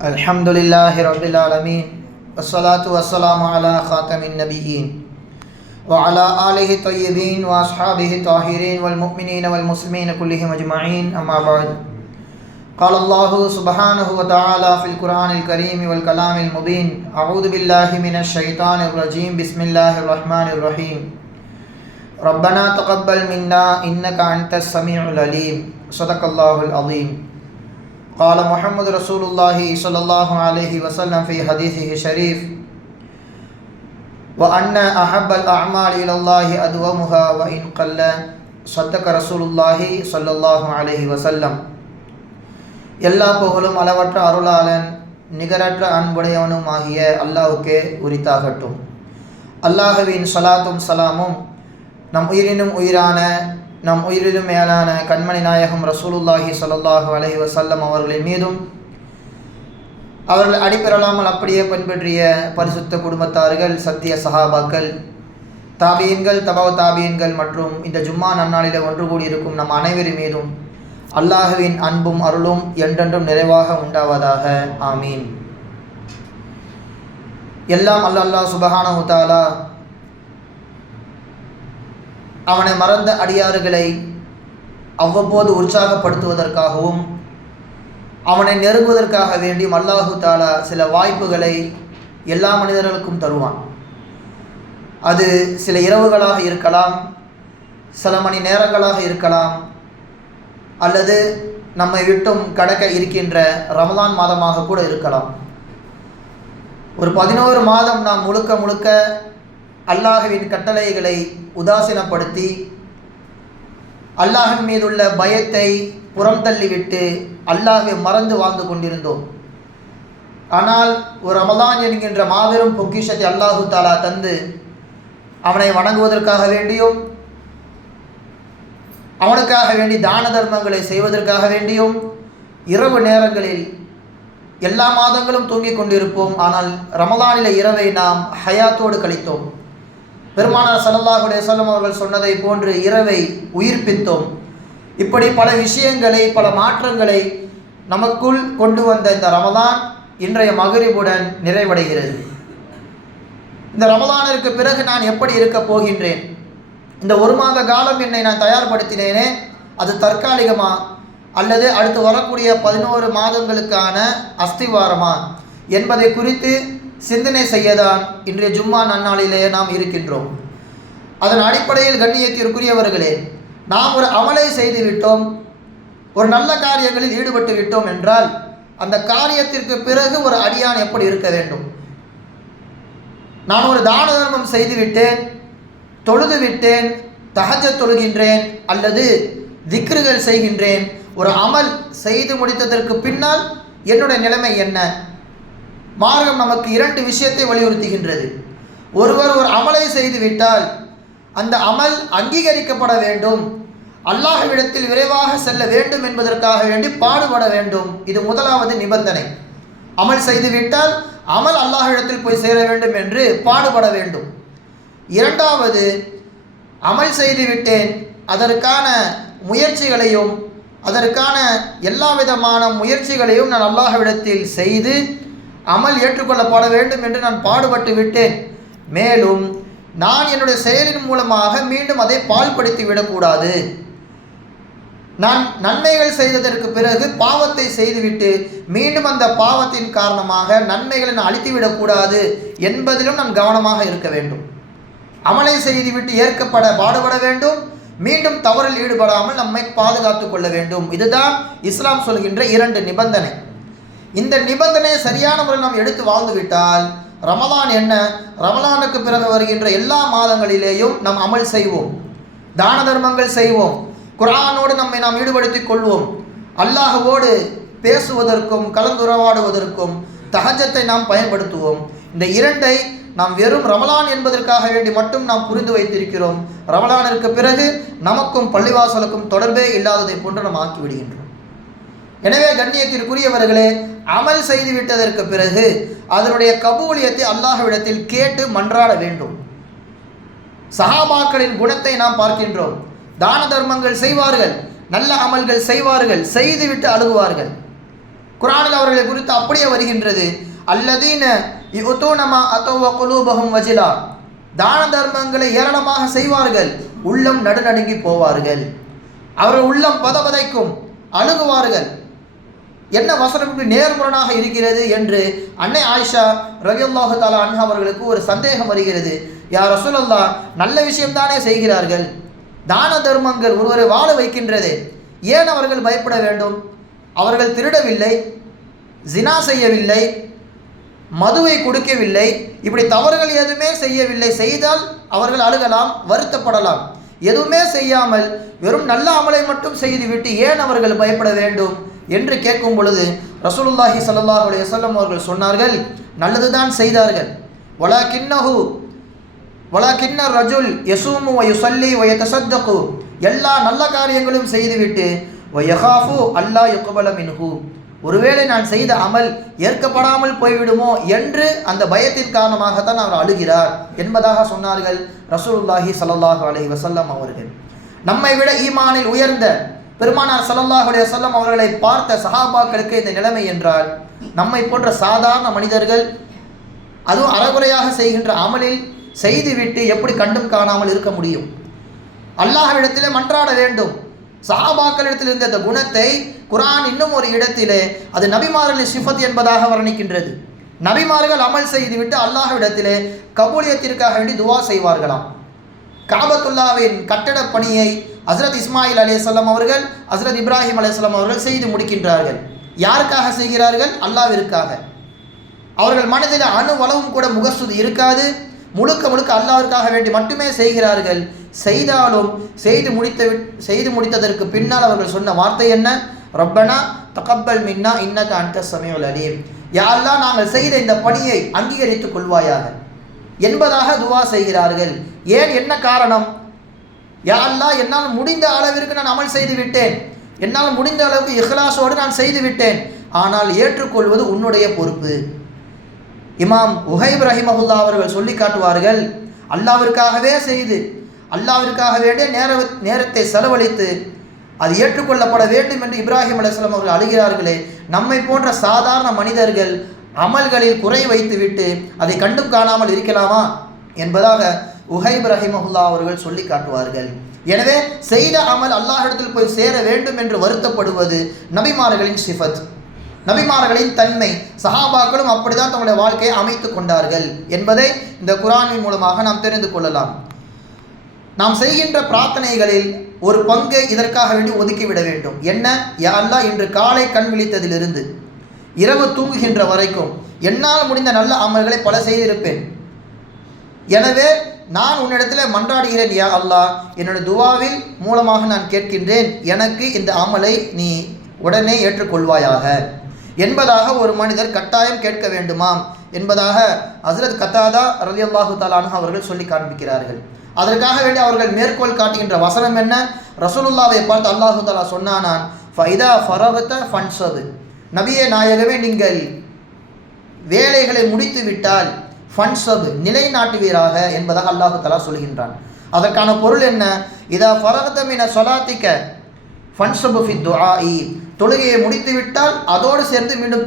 Alhamdulillahi Rabbil Alameen. Wassalatu wassalamu ala khatamin nabiyyin wa ala alihi tayyibin wa ashabihi tahirin wal mu'minina wal muslimina kullihim ajma'in, amma ba'd. Qala Allahu subhanahu wa ta'ala fil Qur'anil Kareem wal kalamil mubin. A'udhu billahi minash shaitanir rajim. Bismillahir rahmanir rahim. Rabbana taqabbal minna innaka antas sami'ul alim. Sadaqallahul azim. قال محمد رسول الله صلى الله عليه وسلم في حديثه الشريف وأن أحب الأعمال إلى الله أدومها وإن قل صدق رسول الله صلى الله عليه وسلم. எல்லா புகழும் அளவற்ற அருளாளன் நிகரற்ற அன்புடையவனும் ஆகிய அல்லாஹ்வுக்கே உரித்தாகட்டும். அல்லாஹ்வின் ஸலாத்தும் ஸலாமும் நம் உயிரினும் உயிரான நம் உயிரிலும் மேலான கண்மணி நாயகம் ரசூலுல்லாஹி ஸல்லல்லாஹு அலைஹி வஸல்லம் அவர்களின் மீதும் அவர்கள் அடிப்பெறலாமல் அப்படியே பின்பற்றிய பரிசுத்த குடும்பத்தார்கள், சத்திய சஹாபாக்கள், தாபியன்கள், தபவ தாபியன்கள் மற்றும் இந்த ஜும்மா நன்னாளில் ஒன்று கூடியிருக்கும் நம் அனைவரின் மீதும் அல்லாஹ்வின் அன்பும் அருளும் என்றென்றும் நிறைவாக உண்டாவதாக. ஆமீன். எல்லாம் அல்லாஹ் சுப்ஹானஹு தஆலா அவனை மறந்த அடியார்களை அவ்வப்போது உற்சாகப்படுத்துவதற்காகவும் அவனை நெருங்குவதற்காக வேண்டியும் அல்லாஹு தாலா சில வாய்ப்புகளை எல்லா மனிதர்களுக்கும் தருவான். அது சில இரவுகளாக இருக்கலாம், சில மணி நேரங்களாக இருக்கலாம், அல்லது நம்மை விட்டும் கடக்க இருக்கின்ற ரமலான் மாதமாக கூட இருக்கலாம். ஒரு 11 மாதம் நாம் முழுக்க அல்லாஹ்வின் கட்டளைகளை உதாசீனப்படுத்தி அல்லாஹ்வின் மீதுள்ள பயத்தை புறம் தள்ளிவிட்டு அல்லாஹ்வை மறந்து வாழ்ந்து கொண்டிருந்தோம். ஆனால் ஒரு ரமலான் என்கின்ற மாபெரும் பொக்கிஷத்தை அல்லாஹு தாலா தந்து அவனை வணங்குவதற்காக வேண்டியும் அவனுக்காக வேண்டி தான தர்மங்களை செய்வதற்காக வேண்டியும் இரவு நேரங்களில் எல்லா மாதங்களும் தூங்கிக் கொண்டிருப்போம். ஆனால் ரமலானில் இரவை நாம் ஹயாத்தோடு கழித்தோம். பெருமானார் ஸல்லல்லாஹு அலைஹி வஸல்லம் அவர்கள் சொன்னதை போன்று இரவை உயிர்ப்பித்தோம். இப்படி பல விஷயங்களை, பல மாற்றங்களை நமக்குள் கொண்டு வந்த இந்த ரமலான் இன்றைய மக்ரிபுடன் நிறைவடைகிறது. இந்த ரமலானிற்கு பிறகு நான் எப்படி இருக்க போகின்றேன்? இந்த 1 மாத காலம் என்னை நான் தயார்படுத்தினேனே, அது தற்காலிகமா அல்லது அடுத்து வரக்கூடிய 11 மாதங்களுக்கான அஸ்திவாரமா என்பதை குறித்து சிந்தனை செய்யதான் இன்றைய ஜும்மா நன்னாளிலே நாம் இருக்கின்றோம். அதன் அடிப்படையில் கண்ணியத்திற்குரியவர்களே, நாம் ஒரு அமலை செய்து விட்டோம், ஒரு நல்ல காரியங்களில் ஈடுபட்டு விட்டோம் என்றால் அந்த காரியத்திற்கு பிறகு ஒரு அடியான் எப்படி இருக்க வேண்டும்? நான் ஒரு தான தர்மம் செய்து விட்டேன், தொழுது விட்டேன், தஹஜ்ஜத் தொழுகின்றேன் அல்லது திக்ருகள் செய்கின்றேன், ஒரு அமல் செய்து முடித்ததற்கு பின்னால் என்னுடைய நிலைமை என்ன? மார்க்கம் நமக்கு 2 விஷயத்தை வலியுறுத்துகின்றது. ஒருவர் ஒரு அமலை செய்து விட்டால் அந்த அமல் அங்கீகரிக்கப்பட வேண்டும், அல்லாஹ்விடத்தில் விரைவாக செல்ல வேண்டும் என்பதற்காக வேண்டி பாடுபட வேண்டும். இது முதலாவது நிபந்தனை. அமல் செய்து விட்டால் அமல் அல்லாஹ்விடத்தில் போய் சேர வேண்டும் என்று பாடுபட வேண்டும். இரண்டாவது, அமல் செய்து விட்டேன், அதற்கான முயற்சிகளையும் அதற்கான எல்லா விதமான முயற்சிகளையும் நான் அல்லாஹ்விடத்தில் செய்து அமல் ஏற்றுக்கொள்ளப்பட வேண்டும் என்று நான் பாடுபட்டு விட்டேன். மேலும் நான் என்னுடைய செயலின் மூலமாக மீண்டும் அதை பாழ்படுத்தி விடக்கூடாது. நான் நன்மைகள் செய்ததற்கு பிறகு பாவத்தை செய்துவிட்டு மீண்டும் அந்த பாவத்தின் காரணமாக நன்மைகளை நான் அழித்துவிடக்கூடாது என்பதிலும் நான் கவனமாக இருக்க வேண்டும். அமலை செய்துவிட்டு ஏற்கப்பட பாடுபட வேண்டும், மீண்டும் தவறில் ஈடுபடாமல் நம்மை பாதுகாத்து கொள்ள வேண்டும். இதுதான் இஸ்லாம் சொல்கின்ற 2 நிபந்தனை. இந்த நிபந்தனையை சரியான முறையில் நாம் எடுத்து வாழ்ந்துவிட்டால் ரமலான் என்ன, ரமலானுக்கு பிறகு வருகின்ற எல்லா மாதங்களிலேயும் நாம் அமல் செய்வோம், தான தர்மங்கள் செய்வோம், குர்ஆனோடு நம்மை நாம் ஈடுபடுத்திக் கொள்வோம், அல்லாஹ்வோடு பேசுவதற்கும் கலந்துரையாடுவதற்கும் தஹஜ்ஜத்தை நாம் பயன்படுத்துவோம். இந்த 2ஐ நாம் வெறும் ரமலான் என்பதற்காக வேண்டி மட்டும் நாம் புரிந்து வைத்திருக்கிறோம். ரமலானிற்கு பிறகு நமக்கும் பள்ளிவாசலுக்கும் தொடர்பே இல்லாததை போன்று நாம் ஆக்கிவிடுகின்றோம். எனவே கண்ணியத்திற்குரியவர்களே, அமல் செய்து விட்டதற்கு பிறகு அதனுடைய கபூலியத்தை அல்லாஹ்விடத்தில் கேட்டு மன்றாட வேண்டும். சஹாபாக்களின் குணத்தை நாம் பார்க்கின்றோம். தான தர்மங்கள் செய்வார்கள், நல்ல அமல்கள் செய்வார்கள், செய்துவிட்டு அழுகுவார்கள். குர்ஆனில் அவர்களை குறித்து அப்படியே வருகின்றது, அல்லதீன யுதூனமா அதவ குலூபஹும் வஜிலா, தான தர்மங்களை ஏராளமாக செய்வார்கள், உள்ளம் நடுநடுங்கி போவார்கள், அவர்கள் உள்ளம் பதபதைக்கும், அழுகுவார்கள். என்ன வசனம் இப்படி நேர்முரணாக இருக்கிறது என்று அன்னை ஆயிஷா ரலியல்லாஹு தஆலா அன்ஹா அவர்களுக்கு ஒரு சந்தேகம் வருகிறது. யா ரசூலல்லாஹ், நல்ல விஷயம்தானே செய்கிறார்கள், தான தர்மங்கள் ஒருவரை வாழ வைக்கின்றது, ஏன் அவர்கள் பயப்பட வேண்டும்? அவர்கள் திருடவில்லை, ஜினா செய்யவில்லை, மதுவை கொடுக்கவில்லை, இப்படி தவறுகள் எதுவுமே செய்யவில்லை. செய்தால் அவர்கள் அழுகலாம், வருத்தப்படலாம். எதுவுமே செய்யாமல் வெறும் நல்ல அமலை மட்டும் செய்துவிட்டு ஏன் அவர்கள் பயப்பட வேண்டும் என்று கேட்கும் பொழுது ரசூலுல்லாஹி ஸல்லல்லாஹு அலைஹி வஸல்லம் அவர்கள் சொன்னார்கள், நல்லதுதான் செய்தார்கள். வலாக்கின்ன ரஜுல் யசூமு வ யுஸல்லி வ யதஸத்தகு, எல்லா நல்ல காரியங்களும் செய்துவிட்டு வ யகாஃபு அல்லா யுக்பல மின்ஹு, ஒருவேளை நான் செய்த அமல் ஏற்கப்படாமல் போய்விடுமோ என்று அந்த பயத்தின் காரணமாகத்தான் அவர் அழுகிறார் என்பதாக சொன்னார்கள் ரசூலுல்லாஹி ஸல்லல்லாஹு அலைஹி வஸல்லம் அவர்கள். நம்மை விட ஈமானில் உயர்ந்த பெருமானார் ஸல்லல்லாஹு அலைஹி வஸல்லம் அவர்களை பார்த்த சஹாபாக்களுக்கு இந்த நிலைமை என்றால், நம்மை போன்ற சாதாரண மனிதர்கள் அதுவும் அறகுறையாக செய்கின்ற அமலில் செய்துவிட்டு எப்படி கண்டும் காணாமல் இருக்க முடியும்? அல்லாஹ்விடத்திலே மன்றாட வேண்டும். சஹாபாக்களிடத்தில் இருந்த இந்த குணத்தை குர்ஆன் இன்னும் ஒரு இடத்திலே அது நபிமார்களின் சிஃபத் என்பதாக வர்ணிக்கின்றது. நபிமார்கள் அமல் செய்துவிட்டு அல்லாஹ்விடத்திலே கபூலியத்திற்காக வேண்டி துவா செய்வார்களாம். காபத்துல்லாவின் கட்டட பணியை ஹஸ்ரத் இஸ்மாயில் அலைஹிஸ்ஸலாம் அவர்கள், ஹஸ்ரத் இப்ராஹிம் அலைஹிஸ்ஸலாம் அவர்கள் செய்து முடிக்கின்றார்கள். யாருக்காக செய்கிறார்கள்? அல்லாஹ்விற்காக. அவர்கள் மனதில் அணுவளவும் கூட முகஸ்துதி இருக்காது, முழுக்க முழுக்க அல்லாஹ்விற்காக வேண்டி மட்டுமே செய்கிறார்கள். செய்தாலும் செய்து முடித்ததற்கு பின்னால் அவர்கள் சொன்ன வார்த்தை என்ன? ரப்பனா தகப்பல் மின்னா இன்னக அன்த ஸமீஉல் அலீம், யா அல்லாஹ், நாங்கள் செய்த இந்த பணியை அங்கீகரித்துக் கொள்வாயாக என்பதாக துவா செய்கிறார்கள். ஏன், என்ன காரணம்? யா அல்லாஹ், என்னால் முடிந்த அளவிற்கு நான் அமல் செய்து விட்டேன், என்னால் முடிந்த அளவுக்கு இஹ்லாஸோடு நான் செய்து விட்டேன், ஆனால் ஏற்றுக்கொள்வது உன்னுடைய பொறுப்பு. இமாம் உஹைப் ரஹிமஹுல்லா அவர்கள் சொல்லி காட்டுவார்கள், அல்லாஹ்விற்காகவே செய்து அல்லாஹ்விற்காக வேண்டிய நேரத்தை செலவழித்து அது ஏற்றுக்கொள்ளப்பட வேண்டும் என்று இப்ராஹிம் அலைஹிஸ்ஸலாம் அவர்கள் அழுகிறார்களே, நம்மை போன்ற சாதாரண மனிதர்கள் அமல்களில் குறை வைத்துவிட்டு அதை கண்டும் காணாமல் இருக்கலாமா என்பதாக உஹைப் ரஹிமஹுல்லா அவர்கள் சொல்லி காட்டுவார்கள். எனவே செய்த அமல் அல்லாஹ்விடத்தில் போய் சேர வேண்டும் என்று வருத்தப்படுவது நபிமார்களின் சிஃபத், நபிமார்களின் தன்மை. சஹாபாக்களும் அப்படிதான் தங்களுடைய வாழ்க்கையை அமைத்து கொண்டார்கள் என்பதை இந்த குர்ஆனின் மூலமாக நாம் தெரிந்து கொள்ளலாம். நாம் செய்கின்ற பிரார்த்தனைகளில் ஒரு பங்கை இதற்காக வேண்டி ஒதுக்கிவிட வேண்டும். என்ன? யா அல்லாஹ், இன்று காலை கண் விழித்ததிலிருந்து இரவு தூங்குகின்ற வரைக்கும் என்னால் முடிந்த நல்ல அமல்களை பல செய்திருப்பேன். எனவே நான் உன்னிடத்தில் மன்றாடுகிறேன், யா அல்லாஹ், என்னுடைய துவாவில் மூலமாக நான் கேட்கின்றேன், எனக்கு இந்த அமலை நீ உடனே ஏற்றுக்கொள்வாயாக என்பதாக ஒரு மனிதர் கட்டாயம் கேட்க வேண்டுமாம் என்பதாக ஹஸ்ரத் கத்தாதா ரலியல்லாஹு தஆலா அன்ஹு அவர்கள் சொல்லி காண்பிக்கிறார்கள். அதற்காக வேண்டி அவர்கள் மேற்கோள் காட்டுகின்ற வசனம் என்ன? ரசூலுல்லாவை பார்த்து அல்லாஹு தஆலா சொன்னானான், ஃபைதா ஃபரகத ஃபன்ஸப், நபியே நாயகமே, நீங்கள் வேலைகளை முடித்து விட்டால் ஃபன்ஸப், நிலைநாட்டுவீராக என்பதாக அல்லாஹு தஆலா சொல்கின்றான். அதற்கான பொருள் என்ன? இதா ஃபரகத மின ஸலாத்திக ஃபன்ஸப் ஃபி துஆஇ, தொழுகையை முடித்து விட்டால் அதோடு சேர்ந்து மீண்டும்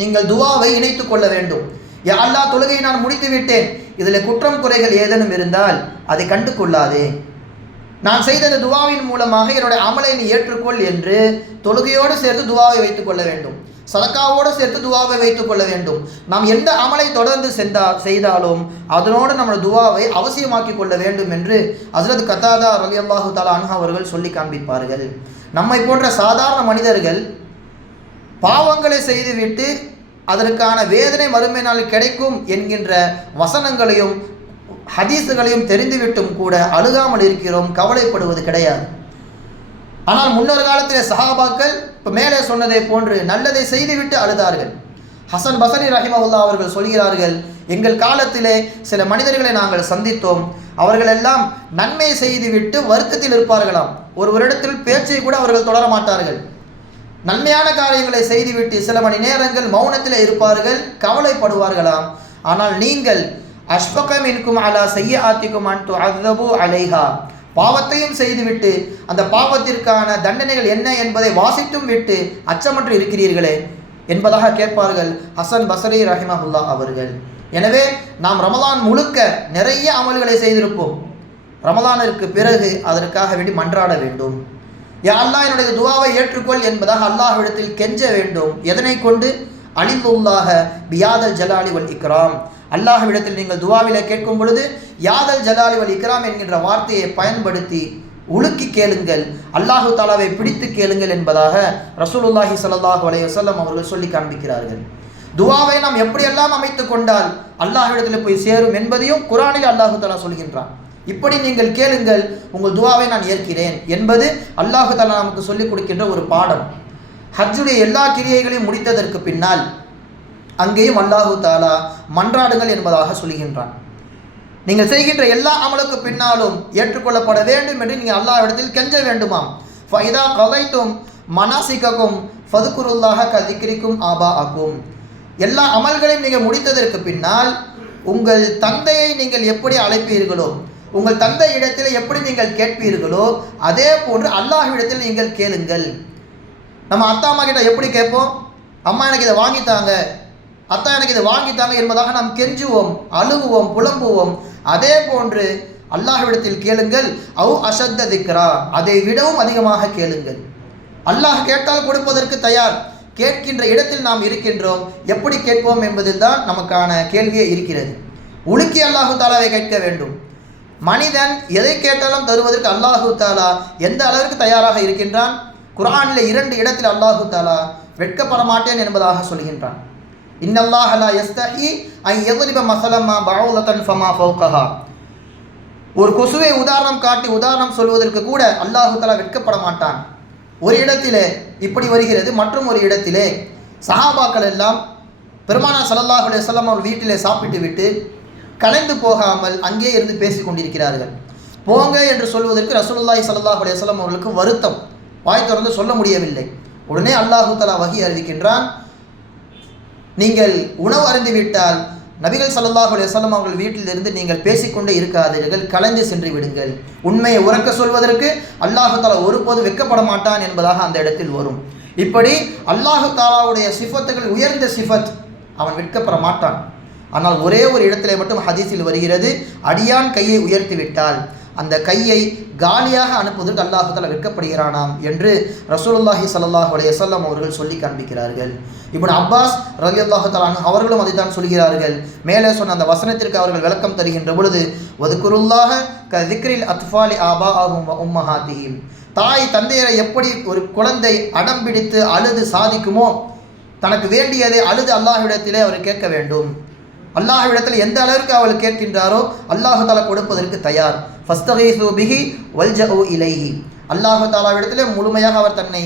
நீங்கள் துவாவை இணைத்து கொள்ள வேண்டும். யா அல்லாஹ், தொழுகையை நான் முடித்து விட்டேன், இதில் குற்றம் குறைகள் ஏதேனும் இருந்தால் அதை கண்டு கொள்ளாதே, நான் செய்த இந்த துவாவின் மூலமாக என்னுடைய அமலை நீ ஏற்றுக்கொள் என்று தொழுகையோடு சேர்த்து துவாவை வைத்துக் கொள்ள வேண்டும். சதக்காவோடு சேர்த்து துவாவை வைத்துக் கொள்ள வேண்டும். நாம் எந்த அமலை தொடர்ந்து செய்தாலும் அதனோடு நம்ம துவாவை அவசியமாக்கி கொள்ள வேண்டும் என்று ஹஸ்ரத் கத்தாதா ரலியல்லாஹு தஆலா அன்ஹு அவர்கள் சொல்லி காண்பிப்பார்கள். நம்மை போன்ற சாதாரண மனிதர்கள் பாவங்களை செய்துவிட்டு அதற்கான வேதனை மறுமை நாளில் கிடைக்கும் என்கின்ற வசனங்களையும் ஹதீஸுகளையும் தெரிந்துவிட்டும் கூட அழுகாமல் இருக்கிறோம், கவலைப்படுவது கிடையாது. ஆனால் முன்னொரு காலத்தில் சஹாபாக்கள் இப்போ மேலே சொன்னதை போன்று நல்லதை செய்துவிட்டு அழுதார்கள். ஹசன் பஸரி ரஹிமஹுல்லா அவர்கள் சொல்கிறார்கள், எங்கள் காலத்திலே சில மனிதர்களை நாங்கள் சந்தித்தோம், அவர்களெல்லாம் நன்மை செய்துவிட்டு வருத்தத்தில் இருப்பார்களாம், ஒரு வருடத்தில் பேச்சை கூட அவர்கள் தொடர மாட்டார்கள். நன்மையான காரியங்களை செய்துவிட்டு சில மணி நேரங்கள் மௌனத்தில் இருப்பார்கள், கவலைப்படுவார்களாம். ஆனால் நீங்கள் அஷ்ஃபக மின்கும் அலா சய்யிஆத்திக்கும் அன் துஅذபு அலைஹா, பாவத்தையும் செய்துவிட்டு அந்த பாவத்திற்கான தண்டனைகள் என்ன என்பதை வாசித்தும் விட்டு அச்சமற்று இருக்கிறீர்களே, என்பதாக கேட்பார்கள் ஹசன் பஸ்ரி ரஹிமஹுல்லா அவர்கள். எனவே நாம் ரமலான் முழுக்க நிறைய அமல்களை செய்திருப்போம். ரமலானிற்கு பிறகு அதற்காக வேண்டி மன்றாட வேண்டும். யா அல்லாஹ் என்னுடைய துவாவை ஏற்றுக்கொள் என்பதாக அல்லாஹ்விடத்தில் கெஞ்ச வேண்டும். எதனை கொண்டு? அலிமுல்லாஹ பியாதல் ஜலாலி வல் இக்ராம். அல்லாஹ்விடத்தில் நீங்கள் துவாவில கேட்கும் பொழுது யாதல் ஜலாலி வல் இக்ராம் என்கின்ற வார்த்தையை பயன்படுத்தி உலுக்கி கேளுங்கள், அல்லாஹு தாலாவை பிடித்து கேளுங்கள் என்பதாக ரசூலுல்லாஹி ஸல்லல்லாஹு அலைஹி வஸல்லம் அவர்கள் சொல்லி காண்பிக்கிறார்கள். துவாவை நாம் எப்படியெல்லாம் அமைத்து கொண்டால் அல்லாஹ்விடத்தில் போய் சேரும் என்பதையும் குர்ஆனில் அல்லாஹு தாலா சொல்கின்றான். இப்படி நீங்கள் கேளுங்கள், உங்கள் துவாவை நான் ஏற்கிறேன் என்பது அல்லாஹு தாலா நமக்கு சொல்லிக் கொடுக்கின்ற ஒரு பாடம். ஹஜ்ஜுடைய எல்லா கிரியைகளையும் முடித்ததற்கு பின்னால் அங்கேயும் அல்லாஹு தாலா மன்றாடுங்கள் என்பதாக சொல்கின்றான். நீங்கள் செய்கின்ற எல்லா அமலுக்கு பின்னாலும் ஏற்றுக்கொள்ளப்பட வேண்டும் என்று நீங்கள் அல்லாஹ்விடத்தில் கெஞ்ச வேண்டுமாம். ஃபைதா கலைத்தும் மனாசிக்கும் ஃபதுக்குருல்லாஹ கதிக்கிரிக்கும் ஆபா ஆக்கும். எல்லா அமல்களையும் நீங்கள் முடித்ததற்கு பின்னால் உங்கள் தந்தையை நீங்கள் எப்படி அழைப்பீர்களோ, உங்கள் தந்தை இடத்தில் எப்படி நீங்கள் கேட்பீர்களோ அதே போன்று அல்லாஹ்விடத்தில் நீங்கள் கேளுங்கள். நம்ம அத்தா அம்மா கிட்ட எப்படி கேட்போம்? அம்மா எனக்கு இதை வாங்கித்தாங்க, அத்தா எனக்கு இதை வாங்கித்தாங்க என்பதாக நாம் கெஞ்சுவோம், அழுகுவோம், புலம்புவோம். அதே போன்று அல்லாஹ்விடத்தில் கேளுங்கள். அவு அஷத்த திக்ரா, அதை விடவும் அதிகமாக கேளுங்கள். அல்லாஹ் கேட்டால் கொடுப்பதற்கு தயார். கேட்கின்ற இடத்தில் நாம் இருக்கின்றோம், எப்படி கேட்போம் என்பதில் தான் நமக்கான கேள்வியே இருக்கிறது. உலுக்கி அல்லாஹு தாலாவை கேட்க வேண்டும். மனிதன் எதை கேட்டாலும் தருவதற்கு அல்லாஹு தாலா எந்த அளவிற்கு தயாராக இருக்கின்றான்? குர்ஆனில் 2 இடத்தில் அல்லாஹு தாலா வெட்கப்பட மாட்டேன் என்பதாக சொல்கின்றான். இன்னல்லாஹ லா யஸ்தஹி அன் யضرب مثلا ما بعوضة فما فوقها. ஒரு கொசுவை உதாரணம் சொல்வதற்கு கூட அல்லாஹு தஆலா வெட்கப்பட மாட்டான். ஒரு இடத்திலே இப்படி வருகிறது, மற்றும் ஒரு இடத்திலே சஹாபாக்கள் எல்லாம் பெருமானார் ஸல்லல்லாஹு அலைஹி வஸல்லம் அவர்கள் வீட்டிலே சாப்பிட்டு விட்டு கலைந்து போகாமல் அங்கே இருந்து பேசிக் கொண்டிருக்கிறார்கள். போங்க என்று சொல்வதற்கு ரசூலுல்லாஹி ஸல்லல்லாஹு அலைஹி வஸல்லம் அவர்களுக்கு வருத்தம், வாய் திறந்து சொல்ல முடியவில்லை. உடனே அல்லாஹு தஆலா வஹி அறிவிக்கின்றான், நீங்கள் உணவு அருந்திவிட்டால் நபிகள் ஸல்லல்லாஹு அலைஹி வஸல்லம் அவர்கள் வீட்டிலிருந்து நீங்கள் பேசிக்கொண்டே இருக்காதீர்கள், கலைந்து சென்று விடுங்கள். உண்மையை உறக்க சொல்வதற்கு அல்லாஹு தஆலா ஒருபோது வெட்கப்பட மாட்டான் என்பதாக அந்த இடத்தில் வரும். இப்படி அல்லாஹு தஆலாவுடைய சிஃபத்துகள் உயர்ந்த சிஃபத், அவன் வெட்கப்பட மாட்டான். ஆனால் ஒரே ஒரு இடத்திலே மட்டும் ஹதீஸில் வருகிறது, அடியான் கையை உயர்த்தி விட்டால் அந்த கையை காலியாக அனுப்புவதற்கு அல்லாஹு தஆலா வெட்கப்படுகிறானாம் என்று ரசூலுல்லாஹி ஸல்லல்லாஹு அலைஹி வஸல்லம் அவர்கள் சொல்லி காண்பிக்கிறார்கள். இப்னு அப்பாஸ் ரலியல்லாஹு தஆலா அன்ஹு அவர்களும் அதைத்தான் சொல்கிறார்கள். மேலே சொன்ன அந்த வசனத்திற்கு அவர்கள் விளக்கம் தருகின்ற பொழுது, வதுகுருல்லாஹ கதிக்ரில் அத்ஃபாலி ஆபாஅஹும் வ உம்மஹாத்திஹிம். தாய் தந்தையரை எப்படி ஒரு குழந்தை அடம் பிடித்து அழுது சாதிக்குமோ, தனக்கு வேண்டியதை அழுது அல்லாஹ்விடத்திலே அவர் கேட்க வேண்டும். அல்லாஹ்விடத்தில் எந்த அளவிற்கு அவள் கேட்கின்றாரோ அல்லாஹு தஆலா கொடுப்பதற்கு தயார். ஃபஸ்தகீஸு பிஹி வல்ஜஉ இலைஹி. அல்லாஹு தஆலாவிடத்திலே முழுமையாக அவர் தன்னை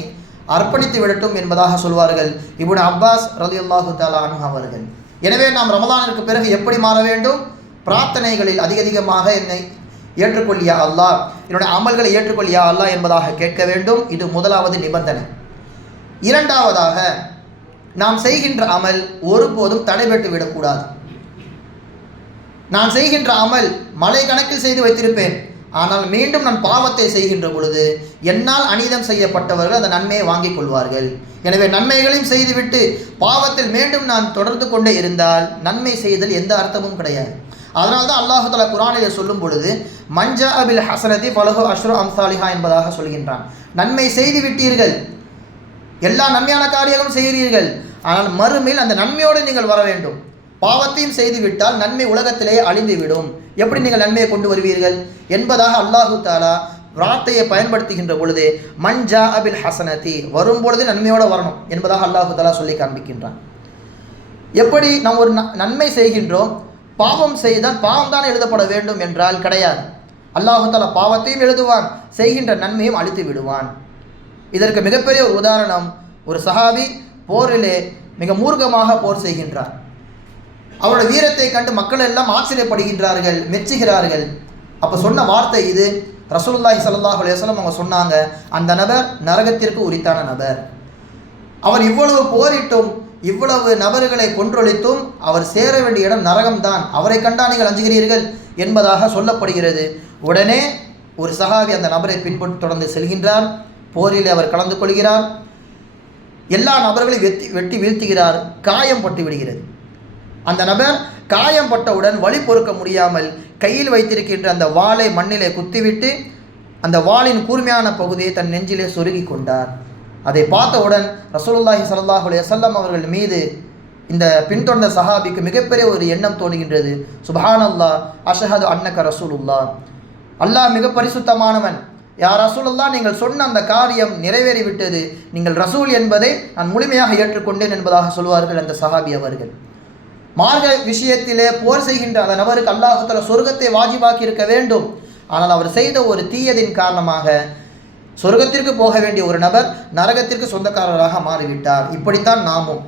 அர்ப்பணித்து விடட்டும் என்பதாக சொல்வார்கள் இப்னு அப்பாஸ் ரலியல்லாஹு தஆலா அன்ஹு அவர்கள். எனவே நாம் ரமலானிற்கு பிறகு எப்படி மாற வேண்டும்? பிரார்த்தனைகளில் அதிகமாக என்னை ஏற்றுக்கொள்ளியா அல்லாஹ், என்னுடைய அமல்களை ஏற்றுக்கொள்ளியா அல்லாஹ் என்பதாக கேட்க வேண்டும். இது முதலாவது நிபந்தனை. இரண்டாவதாக, நாம் செய்கின்ற அமல் ஒருபோதும் தடைபட்டு விடக்கூடாது. நான் செய்கின்ற அமல் மலை கணக்கில் செய்து வைத்திருப்பேன், ஆனால் மீண்டும் நான் பாவத்தை செய்கின்ற பொழுது என்னால் அநீதம் செய்யப்பட்டவர்கள் அந்த நன்மையை வாங்கிக் கொள்வார்கள். எனவே நன்மைகளையும் செய்துவிட்டு பாவத்தில் மீண்டும் நான் தொடர்ந்து கொண்டே இருந்தால் நன்மை செய்தல் எந்த அர்த்தமும் கிடையாது. அதனால்தான் அல்லாஹு தஆலா குர்ஆனிலே சொல்லும் பொழுது மஞ்சா அபில் ஹசனதி ஃபலஹு அஷ்ரு அம்சாலிஹா என்பதாக சொல்கின்றான். நன்மை செய்து விட்டீர்கள், எல்லா நன்மையான காரியங்களும் செய்கிறீர்கள், ஆனால் மறுமையில் அந்த நன்மையோடு நீங்கள் வர வேண்டும். பாவத்தையும் செய்துவிட்டால் நன்மை உலகத்திலேயே அழிந்துவிடும். எப்படி நீங்கள் நன்மையை கொண்டு வருவீர்கள் என்பதாக அல்லாஹு தஆலா வார்த்தையை பயன்படுத்துகின்ற பொழுது மஞ்சா அபில் ஹசனதி, வரும்பொழுது நன்மையோடு வரணும் என்பதாக அல்லாஹு தஆலா சொல்லி காண்பிக்கின்றான். எப்படி நாம் ஒரு நன்மை செய்கின்றோம், பாவம் செய்தால் பாவம் தான் எழுதப்பட வேண்டும் என்றால் கிடையாது. அல்லாஹு தஆலா பாவத்தையும் எழுதுவான், செய்கின்ற நன்மையும் அழித்து விடுவான். இதற்கு மிகப்பெரிய ஒரு உதாரணம், ஒரு சஹாபி போரிலே மிக மூர்க்கமாக போர் செய்கின்றார். அவருடைய வீரத்தை கண்டு மக்கள் எல்லாம் ஆச்சரியப்படுகின்றார்கள், மெச்சுகிறார்கள். அப்போ சொன்ன வார்த்தை இது, ரசூலுல்லாஹி ஸல்லல்லாஹு அலைஹி வஸல்லம் அவங்க சொன்னாங்க, அந்த நபர் நரகத்திற்கு உரித்தான நபர். அவர் இவ்வளவு போரிட்டும் இவ்வளவு நபர்களை கொன்றொழித்தும் அவர் சேர வேண்டிய இடம் நரகம்தான், அவரை கண்டா நீங்கள் அஞ்சுகிறீர்கள் என்பதாக சொல்லப்படுகிறது. உடனே ஒரு சஹாபி அந்த நபரை பின்பற்றி தொடர்ந்து செல்கின்றார். போரில் அவர் கலந்து கொள்கிறார். எல்லா நபர்களையும் வெட்டி வீழ்த்துகிறார். காயம் பட்டு விடுகிறது. அந்த நபர் காயம் பட்டவுடன் வலி பொறுக்க முடியாமல் கையில் வைத்திருக்கின்ற அந்த வாளை மண்ணிலே குத்திவிட்டு அந்த வாளின் கூர்மையான பகுதியை தன் நெஞ்சிலே சொருகி கொண்டார். அதை பார்த்தவுடன் ரசூலுல்லாஹி ஸல்லல்லாஹு அலைஹி வஸல்லம் அவர்கள் மீது இந்த பின்தொடர்ந்த சஹாபிக்கு மிகப்பெரிய ஒரு எண்ணம் தோணுகின்றது. சுப்ஹானல்லாஹ் அஷ்ஹது அன்னக ரசூலுல்லாஹ், அல்லாஹ் மிக பரிசுத்தமானவன். யா ரசூலுல்லாஹ், நீங்கள் சொன்ன அந்த காரியம் நிறைவேறிவிட்டது, நீங்கள் ரசூல் என்பதை நான் முழுமையாக ஏற்றுக்கொண்டேன் என்பதாக சொல்வார்கள் அந்த சஹாபி அவர்கள். மார்க்க விஷயத்திலே போர் செய்கின்ற அந்த நபருக்கு அல்லாஹ் தஆலா சொர்க்கத்தை வாஜிபாக்கி இருக்க வேண்டும். ஆனால் அவர் செய்த ஒரு தீயதின் காரணமாக சொர்க்கத்திற்கு போக வேண்டிய ஒரு நபர் நரகத்திற்கு சொந்தக்காரராக மாறிவிட்டார். இப்படித்தான் நாமும்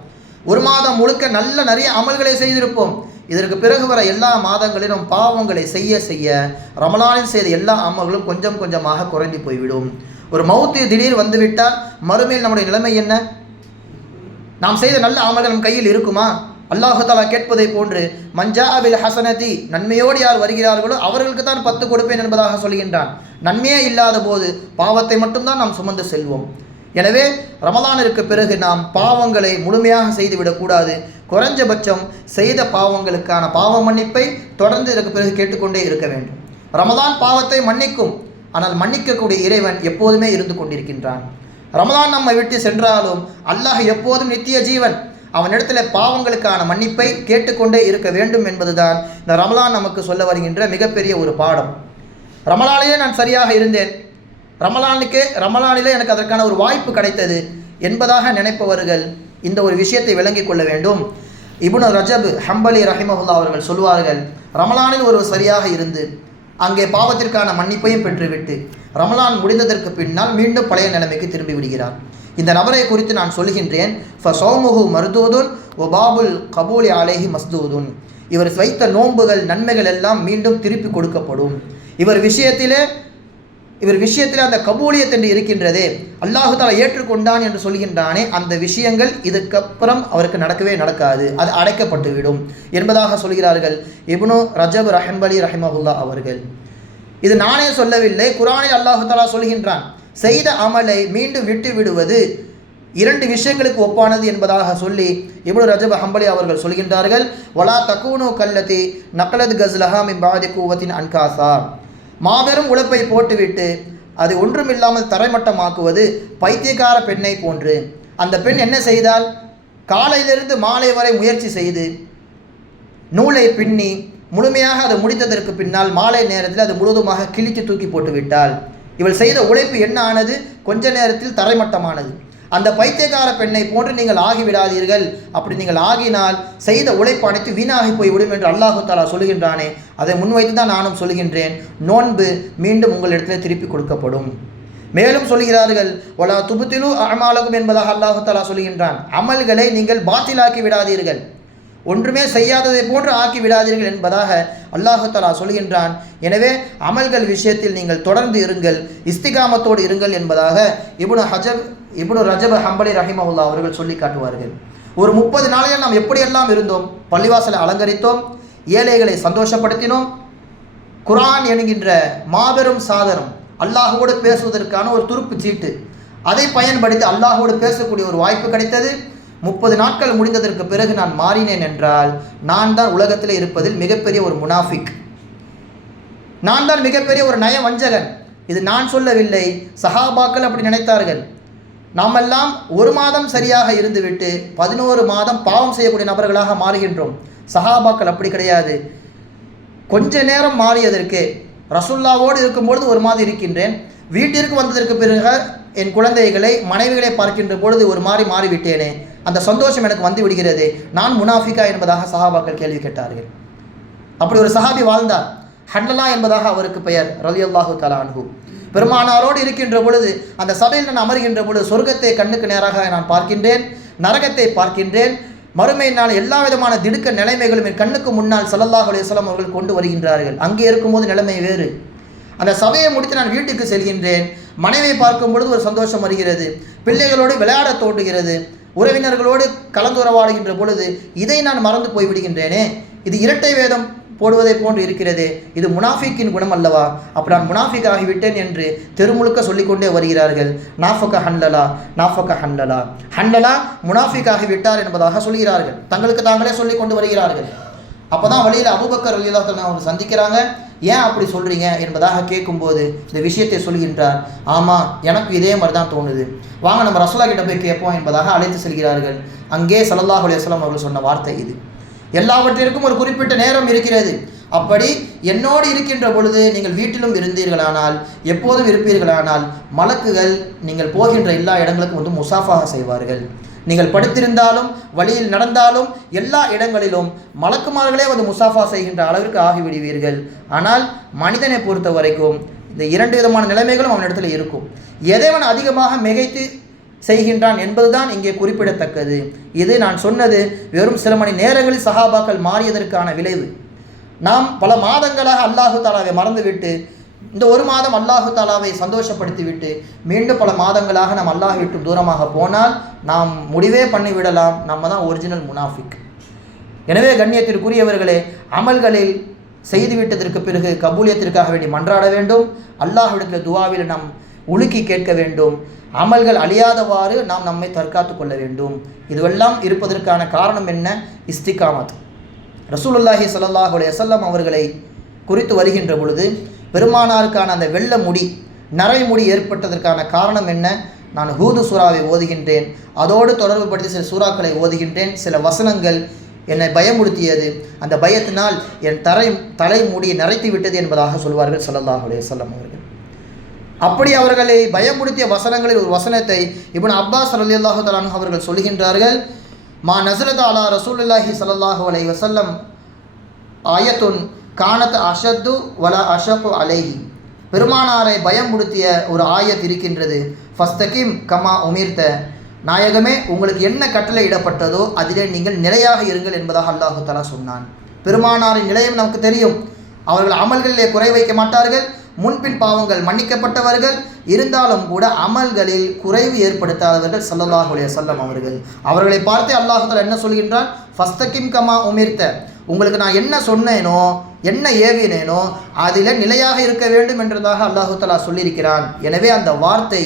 ஒரு மாதம் முழுக்க நிறைய அமல்களை செய்திருப்போம். இதற்கு பிறகு வர எல்லா மாதங்களிலும் பாவங்களை செய்ய செய்ய ரமலானில் செய்த எல்லா அமல்களும் கொஞ்சம் கொஞ்சமாக குறைந்து போய்விடும். ஒரு மௌத்து திடீர் வந்துவிட்டால் மறுமையில் நம்முடைய நிலைமை என்ன? நாம் செய்த நல்ல அமல்கள் நம் கையில் இருக்குமா? அல்லாஹு தஆலா கேட்பதை போன்று மஞ்சா அபில் ஹசனதி, நன்மையோடு யார் வருகிறார்களோ அவர்களுக்கு தான் 10 கொடுப்பேன் என்பதாக சொல்கின்றான். நன்மையே இல்லாத போது பாவத்தை மட்டும்தான் நாம் சுமந்து செல்வோம். எனவே ரமலானிற்கு பிறகு நாம் பாவங்களை முழுமையாக செய்துவிடக்கூடாது. குறைஞ்சபட்சம் செய்த பாவங்களுக்கான பாவ மன்னிப்பை தொடர்ந்து இதற்கு பிறகு கேட்டுக்கொண்டே இருக்க வேண்டும். ரமலான் பாவத்தை மன்னிக்கும், ஆனால் மன்னிக்கக்கூடிய இறைவன் எப்போதுமே இருந்து கொண்டிருக்கின்றான். ரமலான் நம்மை விட்டு சென்றாலும் அல்லாஹ் எப்போதும் நித்திய ஜீவன். அவனிடத்தில் பாவங்களுக்கான மன்னிப்பை கேட்டுக்கொண்டே இருக்க வேண்டும் என்பதுதான் இந்த ரமலான் நமக்கு சொல்ல வருகின்ற மிகப்பெரிய ஒரு பாடம். ரமலானிலே நான் சரியாக இருந்தேன், ரமலானிலே எனக்கு அதற்கான ஒரு வாய்ப்பு கிடைத்தது என்பதாக நினைப்பவர்கள் இந்த ஒரு விஷயத்தை விளங்கி கொள்ள வேண்டும். இப்னு ரஜப் ஹம்பலி ரஹிமஹுல்லா அவர்கள் சொல்வார்கள், ரமலானில் ஒரு சரியாக இருந்து அங்கே பாவத்திற்கான மன்னிப்பையும் பெற்றுவிட்டு ரமலான் முடிந்ததற்கு பின்னால் மீண்டும் பழைய நிலைமைக்கு திரும்பி விடுகிறார். இந்த நபரை குறித்து நான் சொல்கின்றேன், ஃபஸௌமுஹு மர்தூதுன் வபாபுல் கபூலி அலைஹி மஸ்தூதுன். இவர் வைத்த நோன்புகள் நன்மைகள் எல்லாம் மீண்டும் திருப்பி கொடுக்கப்படும். இவர் விஷயத்திலே அந்த கபூலியத் என்று இருக்கின்றதே, அல்லாஹு தஆலா ஏற்றுக்கொண்டான் என்று சொல்கின்றானே, அந்த விஷயங்கள் இதுக்கப்புறம் அவருக்கு நடக்கவே நடக்காது, அது அடைக்கப்பட்டுவிடும் என்பதாக சொல்கிறார்கள் இப்னு ரஜப் ஹம்பலி ரஹிமஹுல்லா அவர்கள். இது நானே சொல்லவில்லை, குர்ஆனில் அல்லாஹு தஆலா சொல்கின்றான். செய்த அமலை மீண்டும் விட்டு விடுவது 2 விஷயங்களுக்கு ஒப்பானது என்பதாக சொல்லி இப்னு ரஜப் ஹம்பலி அவர்கள் சொல்கின்றார்கள், வலா தகூனு கல்லதி நக்லத் கஸ்லஹா மின் பாதி குவத்தின் அன்காசா. மாபெரும் உழைப்பை போட்டுவிட்டு அது ஒன்றுமில்லாமல் தரைமட்டமாக்குவது பைத்தியக்கார பெண்ணை போன்று. அந்த பெண் என்ன செய்தால், காலையிலிருந்து மாலை வரை முயற்சி செய்து நூலை பின்னி முழுமையாக அதை முடித்ததற்கு பின்னால் மாலை நேரத்தில் அது முழுவதுமாக கிழித்து தூக்கி போட்டு விட்டாள். இவள் செய்த உழைப்பு என்ன ஆனது? கொஞ்ச நேரத்தில் தரைமட்டமானது. அந்த பைத்தியக்கார பெண்ணை போன்று நீங்கள் ஆகிவிடாதீர்கள். அப்படி நீங்கள் ஆகினால் செய்த உழைப்பு அனைத்து வீணாகி போய்விடும் என்று அல்லாஹு தஆலா சொல்கின்றானே, அதை முன்வைத்து தான் நானும் சொல்கின்றேன். நோன்பு மீண்டும் உங்களிடத்தில் திருப்பி கொடுக்கப்படும். மேலும் சொல்கிறார்கள், வலா துப்திலு அமாலகும் என்பதாக அல்லாஹு தஆலா சொல்கின்றான். அமல்களை நீங்கள் பாத்திலாக்கி விடாதீர்கள், ஒன்றுமே செய்யாததை போன்று ஆக்கி விடாதீர்கள் என்பதாக அல்லாஹு தஆலா சொல்கின்றான். எனவே அமல்கள் விஷயத்தில் நீங்கள் தொடர்ந்து இருங்கள், இஸ்திகாமத்தோடு இருங்கள் என்பதாக இப்னு ரஜப் ஹம்பலி ரஹிமஹுல்லா அவர்கள் சொல்லி காட்டுவார்கள். ஒரு 30 நாளில் நாம் எப்படியெல்லாம் இருந்தோம்? பள்ளிவாசலை அலங்கரித்தோம், ஏழைகளை சந்தோஷப்படுத்தினோம், குர்ஆன் என்கின்ற மாபெரும் சாதனம், அல்லாஹ்வோடு பேசுவதற்கான ஒரு துருப்பு சீட்டு, அதை பயன்படுத்தி அல்லாஹ்வோடு பேசக்கூடிய ஒரு வாய்ப்பு கிடைத்தது. 30 நாட்கள் முடிந்ததற்கு பிறகு நான் மாறினேன் என்றால் நான் தான் உலகத்தில் இருப்பதில் மிகப்பெரிய ஒரு முனாஃபிக், நான் தான் மிகப்பெரிய ஒரு நயவஞ்சகன். இது நான் சொல்லவில்லை, சஹாபாக்கள் அப்படி நினைத்தார்கள். நாமெல்லாம் 1 மாதம் சரியாக இருந்துவிட்டு 11 மாதம் பாவம் செய்யக்கூடிய நபர்களாக மாறுகின்றோம். சஹாபாக்கள் அப்படி கிடையாது. கொஞ்ச நேரம் மாறியதற்கு, ரசூலுல்லாவோடு இருக்கும்பொழுது 1 மாதம் இருக்கின்றேன், வீட்டிற்கு வந்ததற்கு பிறகு என் குழந்தைகளை மனைவிகளை பார்க்கின்ற பொழுது ஒரு மாறிவிட்டேனே, அந்த சந்தோஷம் எனக்கு வந்து விடுகிறது, நான் முனாஃபிகா என்பதாக சஹாபாக்கள் கேள்வி கேட்டார்கள். அப்படி ஒரு சஹாபி வாழ்ந்தார், ஹன்லலா என்பதாக அவருக்கு பெயர், ரலியல்லாஹு தஆலா அன்ஹு. பெருமானாரோடு இருக்கின்ற பொழுது, அந்த சபையில் நான் அமர்கின்ற பொழுது சொர்க்கத்தை கண்ணுக்கு நேராக நான் பார்க்கின்றேன், நரகத்தை பார்க்கின்றேன். மறுமை நாள் எல்லா விதமான திடுக்க நிலைமைகளும் என் கண்ணுக்கு முன்னால் ஸல்லல்லாஹு அலைஹி வஸல்லம் அவர்கள் கொண்டு வருகின்றார்கள். அங்கே இருக்கும்போது நிலைமை வேறு. அந்த சபையை முடித்து நான் வீட்டுக்கு செல்கின்றேன், மனைவியை பார்க்கும் பொழுது ஒரு சந்தோஷம் வருகிறது, பிள்ளைகளோடு விளையாட தோன்றுகிறது, உறவினர்களோடு கலந்துரையாடுகின்ற பொழுது இதை நான் மறந்து போய்விடுகின்றேனே, இது இரட்டை வேதம் போடுவதை போன்று இருக்கிறது, இது முனாஃபிக்கின் குணம் அல்லவா? அப்போ நான் முனாஃபிக் ஆகிவிட்டேன் என்று தெருமுழுக்க சொல்லிக்கொண்டே வருகிறார்கள். நாஃபக ஹன்லலா, நாஃபக ஹன்லலா, ஹன்லலா முனாஃபிக் ஆகிவிட்டார் என்பதாக சொல்கிறார்கள், தங்களுக்கு தாங்களே சொல்லி கொண்டு வருகிறார்கள். அப்போ தான் வழியில் அபூபக்கர் ரலியல்லாஹு தஆலா அவங்க சந்திக்கிறாங்க. ஏன் அப்படி சொல்கிறீங்க என்பதாக கேட்கும்போது இந்த விஷயத்தை சொல்கின்றார். ஆமாம், எனக்கு இதே மாதிரி தான் தோணுது, வாங்க நம்ம ரசூலா கிட்ட போய் கேட்போம் என்பதாக அழைத்து செல்கிறார்கள். அங்கே ஸல்லல்லாஹு அலைஹி வஸல்லம் அவர்கள் சொன்ன வார்த்தை இது. எல்லாவற்றிற்கும் ஒரு குறிப்பிட்ட நேரம் இருக்கிறது. அப்படி என்னோடு இருக்கின்ற பொழுது நீங்கள் வீட்டிலும் இருந்தீர்களானால், எப்போதும் இருப்பீர்களானால், மலக்குகள் நீங்கள் போகின்ற எல்லா இடங்களுக்கும் வந்து முசாஃபாக செய்வார்கள். நீங்கள் படுத்திருந்தாலும் வழியில் நடந்தாலும் எல்லா இடங்களிலும் மலக்குமார்களே வந்து முசாஃபா செய்கின்ற அளவிற்கு ஆகிவிடுவீர்கள். ஆனால் மனிதனை பொறுத்த வரைக்கும் இந்த இரண்டு விதமான நிலைமைகளும் அவனிடத்தில் இருக்கும். எதைவன் அதிகமாக மிகைத்து செய்கின்றான் என்பதுதான் இங்கே குறிப்பிடத்தக்கது. இது நான் சொன்னது வெறும் சில மணி நேரங்களில் சஹாபாக்கள் மாறியதற்கான விளைவு. நாம் பல மாதங்களாக அல்லாஹு தாலாவை மறந்துவிட்டு இந்த ஒரு மாதம் அல்லாஹு தாலாவை சந்தோஷப்படுத்திவிட்டு மீண்டும் பல மாதங்களாக நாம் அல்லாஹ் விட்டு தூரமாக போனால் நாம் முடிவே பண்ணிவிடலாம், நம்ம தான் ஒரிஜினல் முனாஃபிக். எனவே கண்ணியத்திற்குரியவர்களே, அமல்களில் செய்துவிட்டதற்கு பிறகு கபூலியத்திற்காக வேண்டி மன்றாட வேண்டும். அல்லாஹ்விடத்தில் துஆவில் நாம் உலுக்கி கேட்க வேண்டும். அமல்கள் அழியாதவாறு நாம் நம்மை தற்காத்து கொள்ள வேண்டும். இதுவெல்லாம் இருப்பதற்கான காரணம் என்ன? இஸ்திகாமத். ரசூலுல்லாஹி ஸல்லல்லாஹு அலைஹி வஸல்லம் அவர்களை குறித்து வருகின்ற பொழுது பெருமானாருக்கான அந்த வெள்ள முடி, நரைமுடி ஏற்பட்டதற்கான காரணம் என்ன? நான் ஹூது சூறாவை ஓதுகின்றேன், அதோடு தொடர்பு படுத்தி சில சூறாக்களை ஓதுகின்றேன், சில வசனங்கள் என்னை பயமுறுத்தியது, அந்த பயத்தினால் என் தலைமுடியை நரைத்து விட்டது என்பதாக சொல்வார்கள் ஸல்லல்லாஹு அலைஹி வஸல்லம் அவர்கள். அப்படி அவர்களை பயமுறுத்திய வசனங்களில் ஒரு வசனத்தை இப்னு அப்பாஸ் ரலியல்லாஹு தஆலா அன்ஹு அவர்கள் சொல்கின்றார்கள். மா நஸலத் அலா ரசூலுல்லாஹி ஸல்லல்லாஹு அலைஹி வஸல்லம் ஆயத்துன் கானத் அஷத்து வல அஷக்கு அலைஹி. பெருமானாரை பயமுறுத்திய ஒரு ஆயத் இருக்கின்றது. ஃபஸ்தகிம் கமா உமிர்த்த, நாயகமே உங்களுக்கு என்ன கட்டளை இடப்பட்டதோ அதிலே நீங்கள் நிலையாக இருங்கள் என்பதாக அல்லாஹு தஆலா சொன்னான். பெருமானாரின் நிலையம் நமக்கு தெரியும். அவர்கள் அமல்களிலே குறை வைக்க மாட்டார்கள், முன்பின் பாவங்கள் மன்னிக்கப்பட்டவர்கள், இருந்தாலும் கூட அமல்களில் குறைவு ஏற்படுத்தாதவர்கள் ஸல்லல்லாஹு அலைஹி வஸல்லம் அவர்கள். அவர்களை பார்த்து அல்லாஹு தஆலா என்ன சொல்கின்றான்? ஃபஸ்தகிம் கமா உமிர்த்த, உங்களுக்கு நான் என்ன சொன்னேனோ, என்ன ஏவினேனோ அதில் நிலையாக இருக்க வேண்டும் என்றதாக அல்லாஹு தஆலா சொல்லியிருக்கிறான். எனவே அந்த வார்த்தை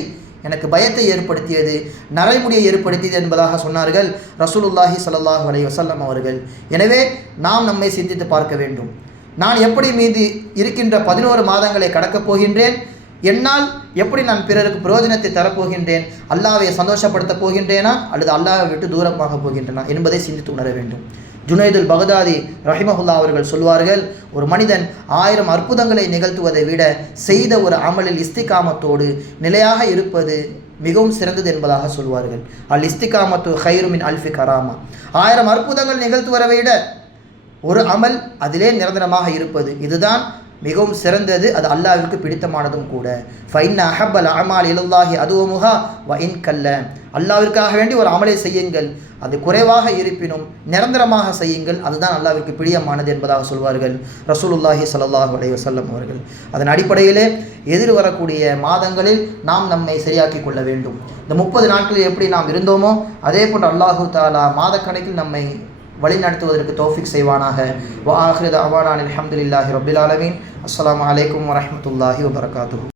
எனக்கு பயத்தை ஏற்படுத்தியது, நரைமுடியை ஏற்படுத்தியது என்பதாக சொன்னார்கள் ரசூலுல்லாஹி ஸல்லல்லாஹு அலைஹி வஸல்லம் அவர்கள். எனவே நாம் நம்மை சிந்தித்து பார்க்க வேண்டும். நான் எப்படி மீது இருக்கின்ற 11 மாதங்களை கடக்கப் போகின்றேன்? என்னால் எப்படி நான் பிறருக்கு பிரயோஜனத்தை தரப்போகின்றேன்? அல்லாஹ்வை சந்தோஷப்படுத்தப் போகின்றேனா அல்லது அல்லாஹ்வை விட்டு தூரமாக போகின்றேனா என்பதை சிந்தித்து உணர வேண்டும். ஜுனைதுல் பகதாதி ரஹிமஹுல்லா அவர்கள் சொல்வார்கள், ஒரு மனிதன் 1000 அற்புதங்களை நிகழ்த்துவதை விட செய்த ஒரு அமலில் இஸ்திகாமத்தோடு நிலையாக இருப்பது மிகவும் சிறந்தது என்பதாக சொல்வார்கள். அல் இஸ்திகாமத்து ஹைரு மின் அல்ஃபி கராமா. 1000 அற்புதங்கள் நிகழ்த்துவதை விட ஒரு அமல் அதிலே நிரந்தரமாக இருப்பது, இதுதான் மிகவும் சிறந்தது, அது அல்லாஹ்விற்கு பிடித்தமானதும் கூட. ஃபைன்ன அஹப்பல் அமால் இலல்லாஹி அதுவமுஹா வ இன் கல்ல, அல்லாஹ்விற்காக வேண்டி ஒரு அமலை செய்யுங்கள், அது குறைவாக இருப்பினும் நிரந்தரமாக செய்யுங்கள், அதுதான் அல்லாஹ்விற்கு பிடியமானது என்பதாக சொல்வார்கள் ரசூலுல்லாஹி ஸல்லல்லாஹு அலைஹி வஸல்லம் அவர்கள். அதன் அடிப்படையிலே எதிர் வரக்கூடிய மாதங்களில் நாம் நம்மை சரியாக்கி கொள்ள வேண்டும். இந்த 30 நாட்களில் எப்படி நாம் இருந்தோமோ அதே போன்று அல்லாஹு தஆலா மாதக்கணக்கில் நம்மை வழி நடத்துவதற்கு தௌஃபீக் செய்வானாக. வ ஆகிரு தஅவானா அல்ஹம்துலில்லாஹி ரப்பில் ஆலமீன். அஸ்ஸலாமு அலைக்கும் வரஹ்மத்துல்லாஹி வபரகாத்துஹு.